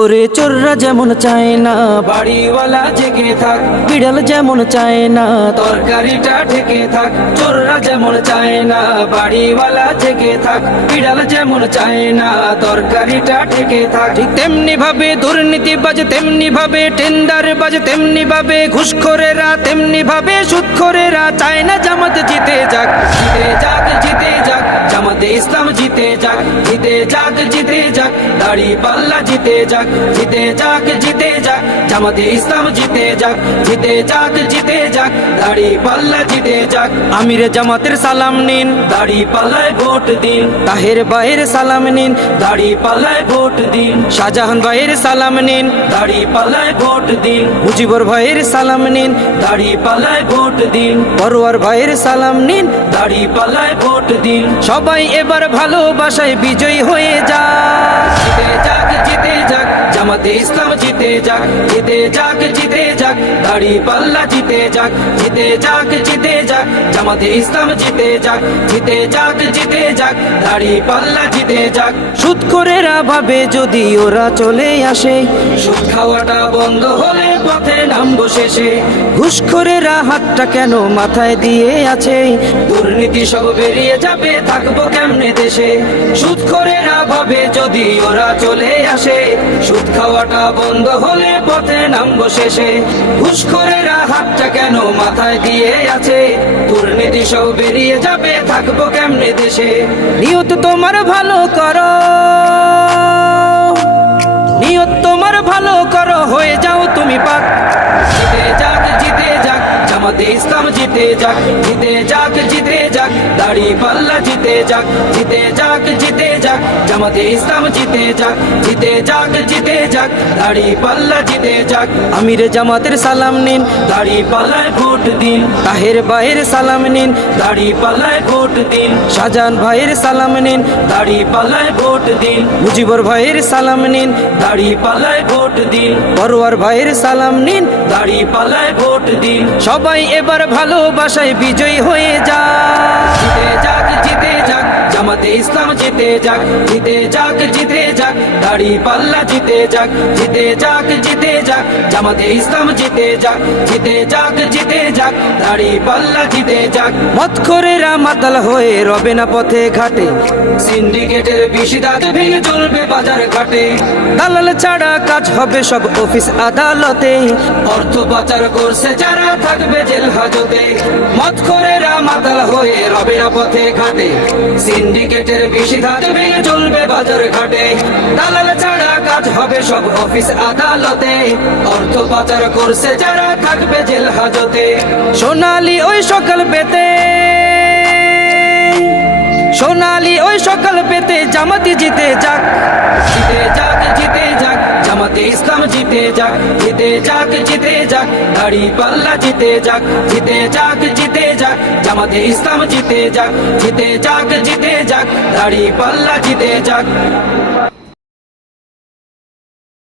ওরে চোররা যেমন চায় না বাড়িওয়ালা জেগে থাক, বিড়াল যেমন চায় না তরকারিটা ঢেকে থাক। চোররা যেমন চায় না বাড়িওয়ালা জেগে থাক, বিড়াল যেমন চায় না তরকারিটা ঢেকে থাক। ঠিক তেমনি ভাবে দুর্নীতিবাজ, তেমনি ভাবে টেন্ডার বাজ, তেমনি ভাবে ঘুষখোরেরা, তেমনি ভাবে সুদখোরেরা চায় না জামাত জিতে যাক। জিতে যাক, জিতে যাক, জামাতে ইসলাম জিতে যাক। জিতে যাক, জিতে যাক, দাড়ি পাল্লা জিতে যাক। জিতে যাক, জিতে যাক, জামাতে ইসলাম জিতে যাক। জিতে যাক, জিতে যাক, দাড়ি পাল্লা জিতে যাক। আমিরে জামাতের সালাম নিন, দাড়ি পাল্লায় ভোট দিন। তাহের ভাইয়ের সালাম নিন, দাড়ি পাল্লায় ভোট দিন। শাহজাহান ভাইয়ের সালাম নিন, দাড়ি পাল্লায় ভোট দিন। মুজিবুর ভাইয়ের সালাম নিন, দাড়ি পাল্লায় ভোট দিন। পরোয়ার ভাইয়ের সালাম নিন, দাড়ি পাল্লায় ভোট দিন। সবাই এবার ভালোবাসায় বিজয়ী হয়ে যাক। জিতে যাক, জিতে যাক, জামাতে ইসলাম জিতে যাক। জিতে যাক, জিতে যাক, দাড়ি পাল্লা জিতে যাক। জিতে যাক, জিতে যাক, জামাতে ইসলাম জিতে যাক। জিতে যাক, জিতে যাক, দাড়ি পাল্লা জিতে যাক। সুদখোরেরা ভাবে যদি ওরা চলে আসে, সুদ খাওয়াটা বন্ধ হলে পথে নামবো শেষে। ঘুষখোরেরা হাতটা কেন মাথায় দিয়ে আছে, দুর্নীতি সব বেরিয়ে যাবে, থাকবো কেমনে দেশে। সুদখোরেরা ভাবে যদি ওরা চলে আসে, সুদ খাওয়াটা বন্ধ হলে পথে নামবো শেষে। ঘুষখোরেরা হাতটা কেন মাথায় দিয়ে আছে, দুর্নীতি সব বেরিয়ে যাবে, থাকবো কেমনে দেশে। নিয়ত তোমার ভালো করো, নিয়ত তোমার ভালো করো, হয়ে যাও তুমি পাক। জিতে যাক, জিতে যাক, জামাতে ইসলাম জিতে যাক। জিতে যাক, জিতে যাক, দাড়ি পাল্লা জিতে যাক। জিতে যাক, জিতে যাক, জামাতে ইসলাম জিতে যাক। জিতে যাক, জিতে যাক, দাড়ি পাল্লা জিতে যাক। আমিরে জামাতের সালাম নিন, দাড়ি পাল্লায় ভোট দিন। তাহের ভাইয়ের সালাম নিন, দাড়ি পাল্লায় ভোট দিন। শাহজাহান ভাইয়ের সালাম নিন, দাড়ি পাল্লায় ভোট দিন। মুজিবুর ভাইয়ের সালাম নিন, দাড়ি পাল্লায় ভোট দিন। পরোয়ার ভাইয়ের সালাম নিন, দাড়ি পাল্লায় ভোট দিন। সবাই এবার ভালোবাসায় বিজয়ী হয়ে যাক। জিতে যাক, জিতে যাক, জামাতে ইসলাম জিতে যাক। জিতে যাক, জিতে যাক, দাড়ি পাল্লা জিতে যাক। জিতে যাক, জিতে যাক, জামাতে ইসলাম জিতে যাক। জিতে যাক, জিতে যাক, দাড়ি পাল্লা জিতে যাক। মদখোরেরা মাতাল হয়ে রবে না পথে ঘাটে, সিন্ডিকেটের বিশিদাত ভেঙে চলবে বাজার ঘাটে। দালাল ছাড়া কাজ হবে সব অফিস আদালতে, অর্থ পাচার করছে যারা থাকবে জেল হাজতে। মদখোরেরা মাতাল হয়ে রবে না পথে ঘাটে, সিন্ডিকেটের বিশিদাত ভেঙে চলবে বাজার ঘাটে। দালাল ছাড়া কাজ হবে সব অফিস আদালতে, অর্থ পাচার করছে যারা থাকবে জেল হাজতে। সোনালি ওই সকাল পেতে, সোনালি ওই সকাল পেতে জামাতে জিতে যাক। জিতে যাক, জিতে যাক, জামাতে ইসলাম জিতে যাক। জিতে যাক, জিতে যাক, দাড়ি পাল্লা জিতে যাক। জিতে যাক, জিতে যাক, জামাতে ইসলাম জিতে যাক। জিতে যাক, জিতে যাক, দাড়ি পাল্লা জিতে যাক।